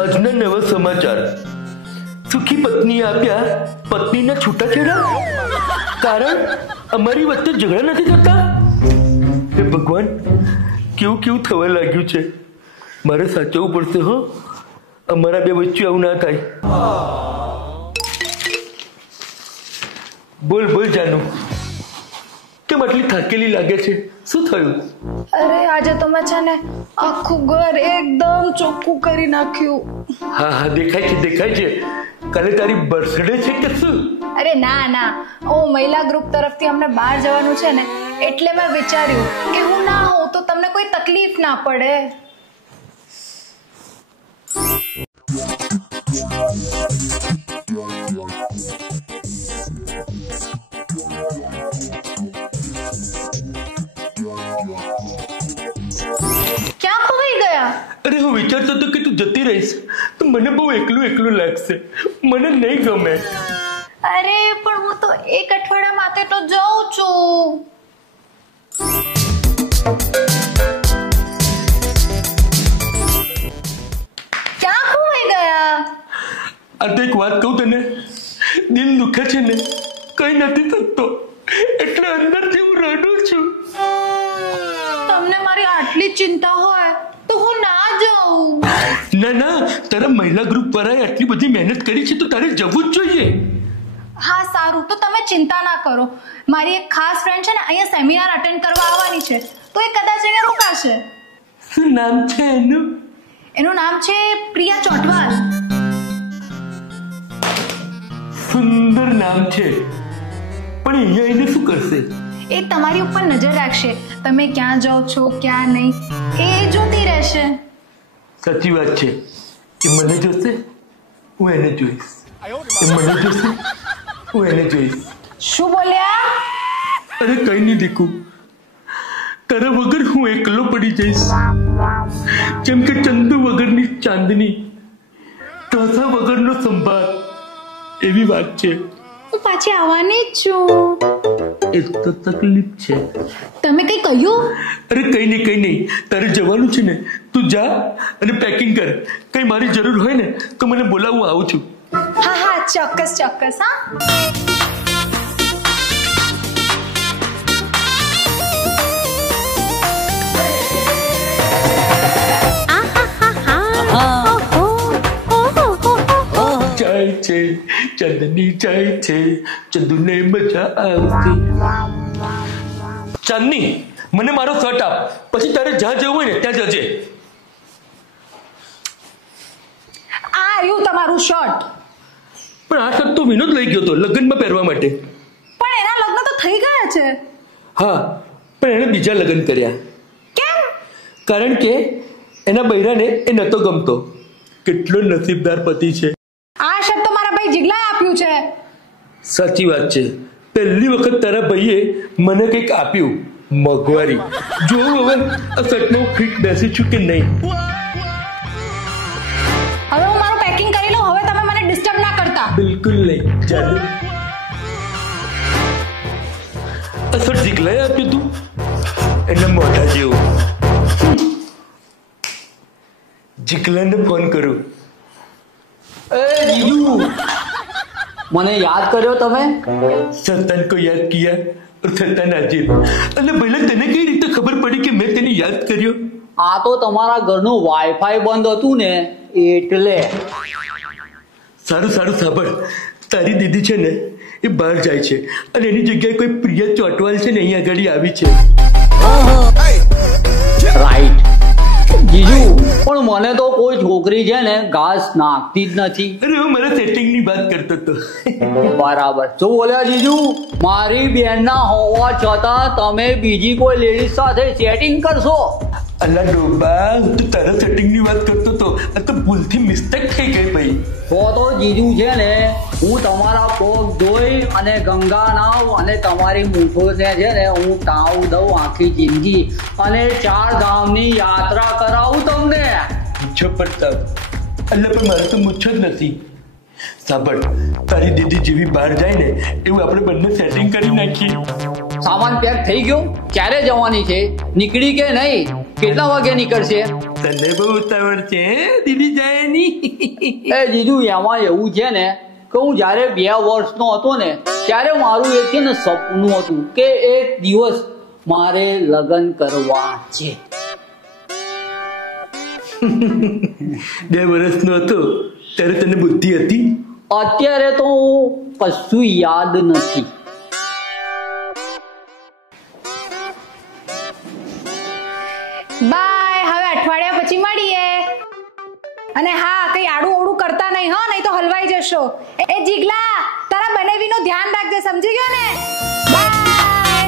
આજના નવા સમાચાર. સુખી પત્નીએ આપ્યા પત્નીના છૂટાછેડા. કારણ અમારી વચ્ચે ઝઘડા નથી થતા. હે ભગવાન, કેવું કેવું થવા લાગ્યું છે. મારે સાચવવું પડશે હો, અમારા બે વચ્ચે આવું ના થાય. બોલ બોલ જાનુ, કેમ આટલી થાકેલી લાગે છે? શું થયું? અરે આજે તો મેં છે ને આખું ઘર એકદમ ચોખ્ખું કરી નાખ્યું. હા હા, દેખાય છે. કાલે તારી બર્થડે છે કે શું? અરે ના ના, મહિલા ગ્રુપ તરફથી અમને બહાર જવાનું છે ને, એટલે મેં વિચાર્યું કે હું ના હોઉં તો તમને કોઈ તકલીફ ના પડે. ક્યાં ખોવાઈ ગયા? અરે હું વિચારતો હતો કે તું જતી રહીશ તો મને બહુ એકલું લાગશે. મને નહીં ગમે. અરે પણ હું તો એક અઠવાડિયા માટે તો જાઉં છું. ક્યાં ખોવાઈ ગયા? આ તો એક વાત કહું તને, દિલ દુખે છે ને, કઈ નથી થતો એટલે અંદરથી હું રડું છું. તમને મારી આટલી ચિંતા હોય તો હું ના જાઉં. ના, તારા મહિલા ગ્રુપ વાળાએ આટલી બધી મહેનત કરી છે તો તારે જવું જ જોઈએ. હા સારું, તો તમે ચિંતા ના કરો. મારી એક ખાસ ફ્રેન્ડ છે ને, અહીંયા સેમિનાર અટેન્ડ કરવા આવવાની છે, તો એ કદાચ અહીંયા રોકાશે. શું નામ છે એનું? એનું નામ છે પ્રિયા ચોટવાલ. સુંદર નામ છે, પણ અહીંયા એને શું કરશે? એ તમારી ઉપર નજર રાખશે. તમે ક્યાં જાઓ છો ક્યાં નહીં એ જોતી રહેશે. સાચી વાત છે. એ મને જોશે, હું એને જોઈશ. એ મને જોશે, હું એને જોઈશ. શું બોલ્યા? અરે કઈ નહીં દીકુ, તારા વગર હું એકલો પડી જઈશ. જેમ કે ચંદુ વગરની ચાંદની, ઢોસા વગરનો સંભાર, એવી વાત છે. હું પાછી આવવાની જ છું. એ તો તકલીફ છે. તમે કઈ કહ્યું? અરે કઈ નહીં, તારે જવાનું છે ને, તું જા અને પેકિંગ કર. કઈ મારી જરૂર હોય ને તો મને બોલાવ, હું આવું છું. હા ચોક્કસ. હા જાય છે ચાંદની, જાય છે ચંદુને મજા આવતી. ચાંદની, મને મારો શર્ટ આપ, પછી તારે જ્યાં જવું હોય ને ત્યાં જજે. આ આવ્યું તમારું શર્ટ. પણ આ શર્ટ તો વિનોદ લઈ ગયો હતો લગ્નમાં પહેરવા માટે. પણ એના લગ્ન તો થઈ ગયા છે. હા, પણ એને બીજા લગ્ન કર્યા. કેમ? કારણ કે એના બૈરાને એ નતો ગમતો. કેટલો નસીબદાર પતિ છે. આ શર્ટ તો મારા ભાઈ જીગલાએ આપ્યું છે. સાચી વાત છે. પહેલી વખત તારા ભાઈએ મને કંઈક આપ્યું, મોંઘવારી. જોઉં હવે આ શર્ટમાં ફિટ બેસી છું કે નહીં. હવે હું મારું પેકિંગ કરી લઉં. હવે તમે મને ડિસ્ટર્બ ના કરતા. બિલકુલ નહીં. ચાલો. આ શર્ટ જીગલાએ આપ્યું તું, એના મોઢા જેવું. જીગલાને ફોન કરું. ए जीजू, મને યાદ કર્યો તમે? शैतान को याद किया और शैतान हाजिर. અને ભલા તને કઈ રીતે ખબર પડી કે મેં તેને યાદ કર્યો? આ તો તમારા ઘરનું વાઈફાઈ બંધ હતું ને એટલે. સારું સાંભળ. તારી દીદી છે ને એ બહાર જાય છે અને એની જગ્યાએ કોઈ પ્રિયા ચોટવાલ છે ને અહીંયા આગળ આવી છે. રાઈટ જીજુ, પણ મને તો કોઈ છોકરી છે ને ઘાસ નાખતી જ નથી. અરે હું મારા સેટિંગની વાત કરતો હતો. બરાબર. શું બોલ્યા જીજુ? મારી બેનના હોવા છતાં તમે બીજી કોઈ લેડીઝ સાથે સેટિંગ કરશો? અલા ડોબા, તું તારા સેટિંગની વાત કરતો હતો. આ તો ભૂલથી મિસ્ટેક થઈ ગઈ ભાઈ. તો જીજુ છે ને, હું તમારા પગ ધોઈ અને ગંગા નાવ અને તમારી મૂઠોને છે ને હું તાવ દઉં આખી જિંદગી અને 4 ગામની યાત્રા કરાવું તમને. પૂછો પ્રતાપ. અલ્લા પણ મારે તો મૂછો જ નથી. સાંભળ, તારી દીદી જેવી બહાર જાય ને એવું આપણે બંને સેટિંગ કરી નાખીએ. સામાન પેક થઈ ગયો? ક્યારે જવાની છે? નીકળી કે નહીં? કેટલા વાગે નીકળશે? તને બહુ ઉતાવળ છે દીદી જાય ની. એ જીજુ એમાં એવું છે ને કે હું જયારે 2 વર્ષનો હતો ને ત્યારે મારું એક છે ને સપનું હતું કે એક દિવસ મારે લગ્ન કરવા છે. 2 વર્ષનો હતો ત્યારે તને બુદ્ધિ હતી? અત્યારે તો કશું યાદ નથી. બાય, હવે અઠવાડિયા પછી મળીએ. અને હા, કઈ આડું ઓડું કરતા નહીં હો, નહીં તો હલવાઈ જશો. એ જીગલા, તારા બનેવીનું ધ્યાન રાખજે, સમજી ગયો ને? બાય.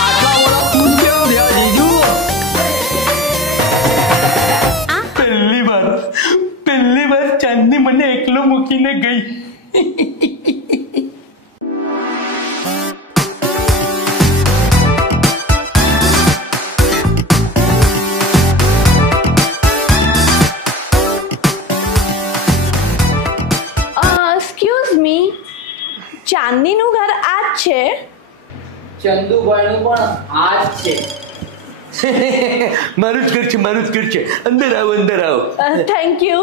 આટલા મોડા તું કેમ થયા જીજુ? પહેલી વાર ચાંદની મને એકલો મૂકીને ગઈ. એક્સક્યુઝ મી, ચાંદનીનું ઘર આ જ છે? ચંદુભાઈનું પણ આ જ છે. મારું જ ઘર છે, મારું જ ઘર છે. અંદર આવો, અંદર આવો. Thank you.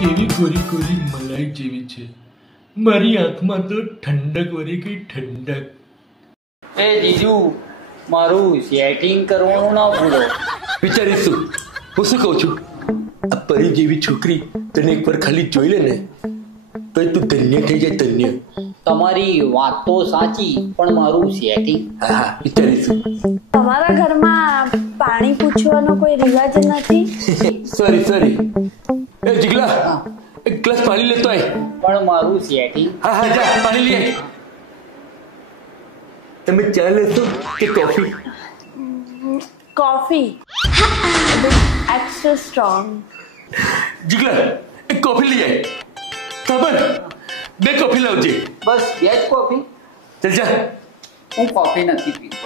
કેવી કોરી કોરી મલાઈ જેવી છે. મારી આંખમાં તો ઠંડક વળી ગઈ, ઠંડક. એ જીજુ મારું સેટિંગ કરવાનું ના ભૂલો. વિચારીશું. હું શું કહું છું, આ પરી જેવી છોકરી તને એકવાર ખાલી જોઈ લે ને તો તું ધન્ય થઈ જાય, ધન્ય. તમારી વાત તો સાચી પણ મારું સેટિંગ. હા હા, વિચારીશું. તમારા ઘરમાં પાણી પૂછવાનો કોઈ રિવાજ નથી? સોરી. એ જીગલા, એક ગ્લાસ પાણી લેતો આય. પણ મારું સેટિંગ. હા હા, જા પાણી લઈ આય. તમે ચા લેશો કે coffee? Coffee extra strong. Jigla, એક કોફી લઈ આય. ખબર 2 કોફી લાવજે. બસ 2 જ કોફી? ચાલ જા. હું કોફી નથી પીતો.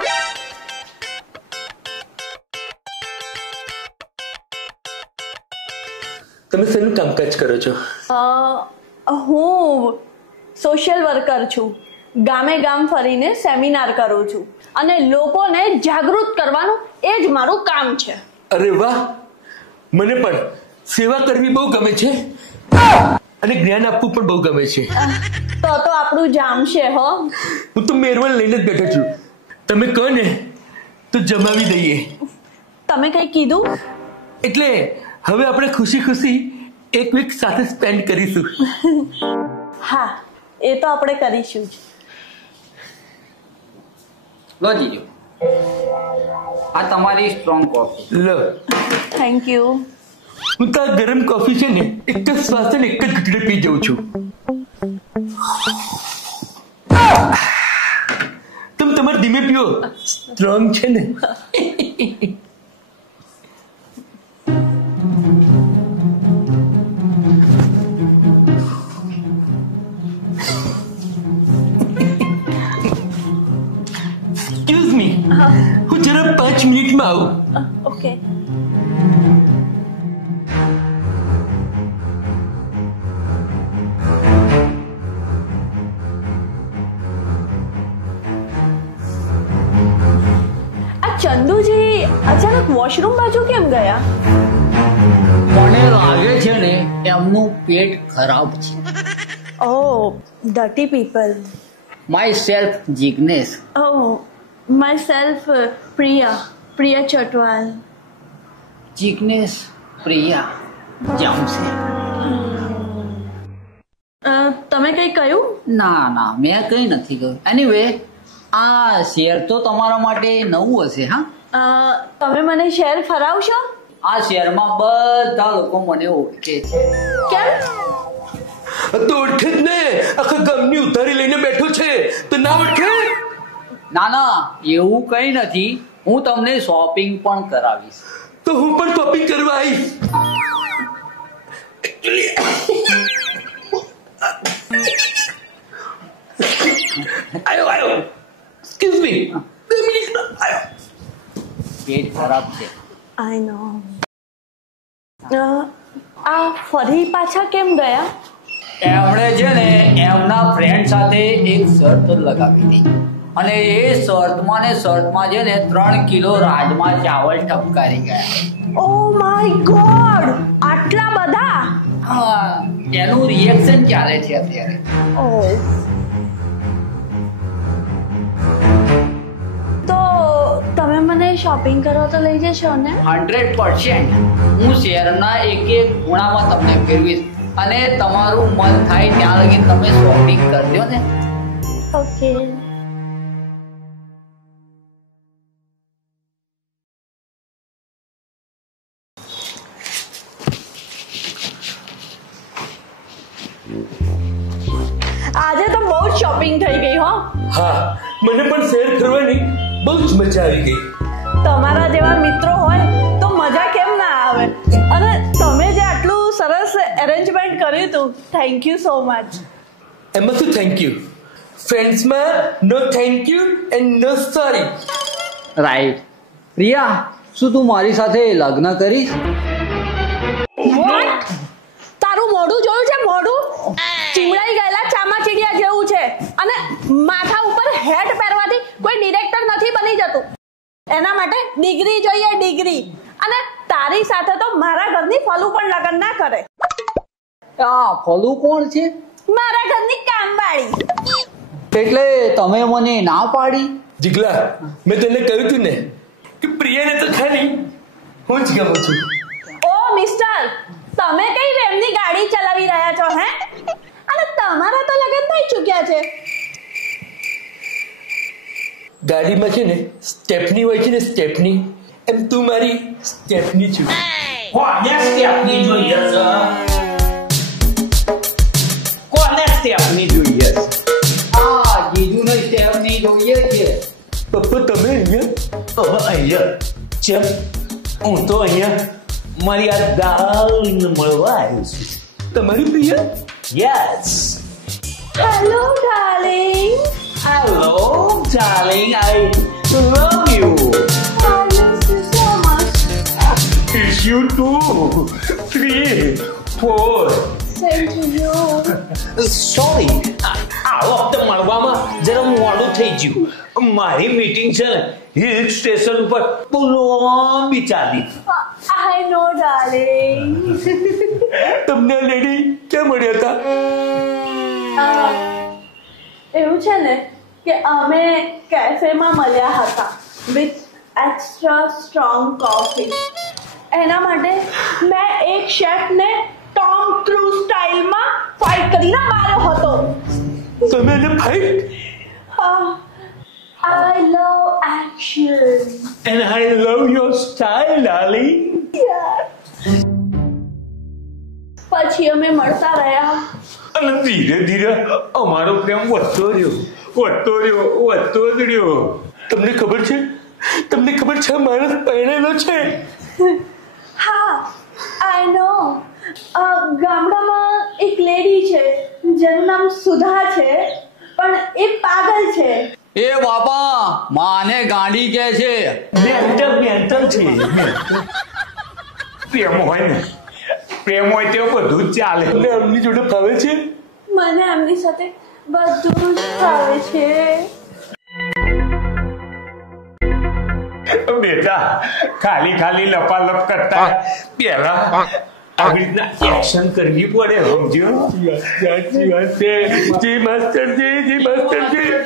તમે શેનું કામકાજ કરો છો? હું સોશિયલ વર્કર છું. ગામે ગામ ફરીને સેમિનાર કરું છું અને લોકોને જાગૃત કરવાનું એ જ મારું કામ છે. અરે વાહ, મને પણ સેવા કરવી બહુ ગમે છે અને જ્ઞાન આપવું પણ બહુ ગમે છે. તો આપણું જામશે હો. હું તો મેરવણ લઈને જ બેઠો છું. તમે કહો ને તો જમાવી દઈએ. તમે કઈ કીધું? એટલે હવે આપણે ખુશી ખુશી એક વીક સાથે સ્પેન્ડ કરીશું. હા, એ તો આપણે કરીશું જ. લો જીજુ, આ તમારી સ્ટ્રોંગ કોફી. લો. Thank you. હું તો આ ગરમ કોફી છે ને એક જ શ્વાસે ને એક જ ઘૂંટડે પી જાઉં છું. તમે તમારે ધીમે પીઓ, સ્ટ્રોંગ છે ને. એક્સક્યુઝ મી, હું જરા 5 મિનિટમાં આવું. ઓકે. ચંદુજી અચાનક વોશરૂમ બાજુ કેમ ગયા? મને લાગે છે ને એમનું પેટ ખરાબ છે. Oh, dirty people. Myself Jignesh. Oh, myself Priya Chatwal. Jignesh Priya જામશે. તમે કઈ કહ્યું? ના મેં કઈ નથી કહ્યું. એનીવે આ શેર તો તમારા માટે નવું હશે. હા, તમે મને શેર ફરાવશો? આ શહેરમાં બધા લોકો મને ઓળખે છે. કેમ? તો ઓળખે જ ને, આખા ગામની ઉધારી લઈને બેઠો છે તો ના ઓળખે? ના એવું કઈ નથી. હું તમને શોપિંગ પણ કરાવીશ. તો હું પણ શોપિંગ કરવા આવીશ. આયો એક્સક્યુઝ મી, 2 મિનિટમાં આયો. પેટ ખરાબ છે. આઈ નો. આ ફરી પાછા કેમ ગયા? એમણે છે ને એમના ફ્રેન્ડ સાથે એક શરત લગાવી હતી અને એ શર્ટમાં ને શર્ટમાં છે ને 3 કિલો રાજમા ચાવલ ઠપકારી ગયા. ઓ માય ગોડ, આટલા બધા? હા, એનું રિએક્શન ચાલે છે અત્યારે. ઓહ, તો તમે મને શોપિંગ કરવા તો લઈ જશો ને? 100%. હું શહેરના એક ખૂણામાં તમને ફેરવીશ અને તમારું મન થાય ત્યાં લગી તમે શોપિંગ કરજો ને. ઓકે. આજે તો બહુ જ શોપિંગ થઈ ગઈ હો. હા, મને પણ શેર કરવાની બહુ જ મજા આવી ગઈ. તમારા જેવા મિત્રો હોય તો મજા કેમ ના આવે? અને તમે જે આટલું સરસ એરેન્જમેન્ટ કર્યું હતું, થેન્ક યુ સો મચ. એમાં શું થેન્ક યુ? ફ્રેન્ડ્સમાં no thank you and no sorry. Right. Priya, શું તું મારી સાથે લગ્ન કરીશ? What? તારું મોઢું જોયું છે? મોઢું ચીમડાઈ ગયેલા ચામાચીડિયા જેવું છે. અને માથા ઉપર હેટ પહેરવાથી કોઈ ડિરેક્ટર નથી બની જતું. એના માટે ડિગ્રી જોઈએ, ડિગ્રી. અને તારી સાથે તો મારા ઘરની ફલુ પણ લગ્ન ના કરે. આ ફલુ કોણ છે? મારા ઘરની કામવાળી. એટલે તમે મને ના પાડી? જીગલા, મેં તને કહ્યું તું ને કે પ્રિયાને તો ખાલી હું જ ગમું છું. ઓ મિસ્ટર, તમે કઈ રેમની ગાડી ચલાવી રહ્યા છો હે? અને તમારા તો લગ્ન થઈ ચૂક્યા છે. ગાડીમાં છે ને સ્ટેપની હોય છે ને, સ્ટેપની. એમ તું મારી સ્ટેપની છું. કોને સ્ટેપની જોઈએ છે? કોને સ્ટેપની જોઈએ છે? આ જીજુને સ્ટેપની જોઈએ છે. પપ્પા તમે અહીંયા? અહીંયા ચમ, હું તો અહીંયા મારી આ દાલને મળવા આવ્યો છું. તમારી Priya? Yes. Hello darling. Hello darling, I love you. I miss you so much. It's you too. 3, 4. Same to you. Sorry, આ વખતે મળવામાં જરા મોડું થઈ ગયું. મારી મીટિંગ છે ને હિલ સ્ટેશન ઉપર બહુ લાંબી ચાલી. I know, darling. તમને આ લેડી ક્યાં મળ્યા હતા? એવું છે ને કે અમે કેફેમાં મળ્યા હતા વિથ એક્સ્ટ્રા સ્ટ્રોંગ કોફી. એના માટે મેં એક શેફને ટોમ ક્રૂઝ સ્ટાઇલમાં ફાઇટ કરીને માર્યો હતો. તમે એને fight? I love action. And I love your style, darling. પછી અમે મળતા રહ્યા અને ધીરે ધીરે અમારો પ્રેમ વધતો જ રહ્યો. તમને ખબર છે આ માણસ પરણેલો છે? હા, I know. ગામડામાં એક લેડી છે જેનું નામ સુધા છે, પણ એ પાગલ છે. એ બાપા, માને ગાંડી કે છે. મેન્ટલ છે. પ્રેમ હોય તો બધું જ ચાલે. તમને એમની જોડે ફાવે છે? મને એમની સાથે બધું જ ફાવે છે. બેટા, ખાલી લપાલપ કરતા પહેલા આવી રીતના એક્શન કરવી પડે, સમજ્યો? સાચી વાત છે. જી માસ્ટરજી.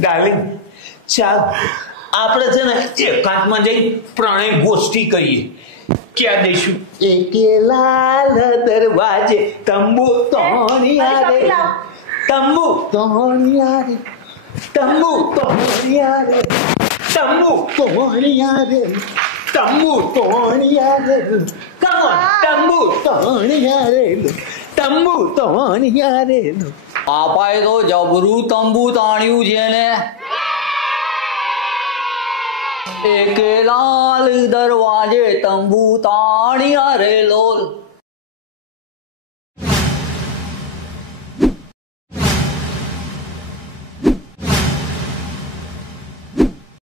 ડાર્લિંગ, ચાલ આપણે છે ને એકાંતમાં જઈ પ્રણય ગોષ્ઠી કરીએ. ક્યાં દઈશું? એકે લાલ દરવાજે તંબુ તોણિયા રે, તંબુ તોણિયા રે, તંબુ તોણિયા રે, તંબુ તોણિયા રે, તંબુ તોણિયા રે. કમ ઓન, તંબુ તોણિયા રે, તંબુ તોણિયા રે. પાપાએ તો જબરું તંબુ તાણ્યું છે ને. એક લાલ દરવાજે તંબુ તાણ્યા રે લોલ.